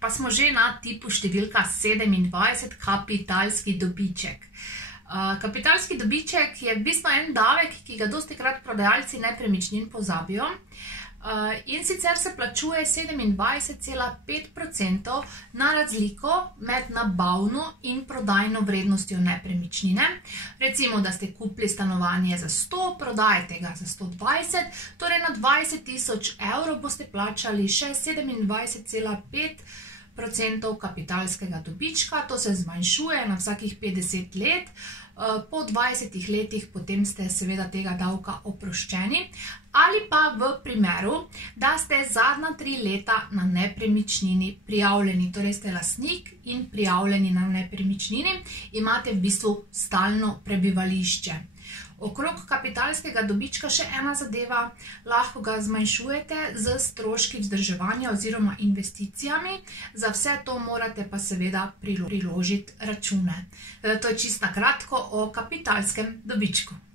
Pa smo že na tipu številka 27, kapitalski dobiček. Kapitalski dobiček je v bistvu en davek, ki ga dostikrat prodajalci nepremičnin pozabijo. In sicer se plačuje 27,5% na razliko med nabavno in prodajno vrednostjo nepremičnine. Recimo, da ste kupili stanovanje za 100, prodajete ga za 120, torej na 20.000 evrov boste plačali še 27,5% kapitalskega dobička. To se zmanjšuje na vsakih 50 let. Po 20 letih potem ste seveda tega davka oproščeni, ali pa v primeru, da ste zadnja 3 leta na nepremičnini prijavljeni, torej ste lastnik in prijavljeni na nepremičnini, imate v bistvu stalno prebivališče. Okrog kapitalskega dobička še ena zadeva, lahko ga zmanjšujete z stroški vzdrževanja oziroma investicijami. Za vse to morate pa seveda priložiti račune. To je čisto na kratko o kapitalskem dobičku.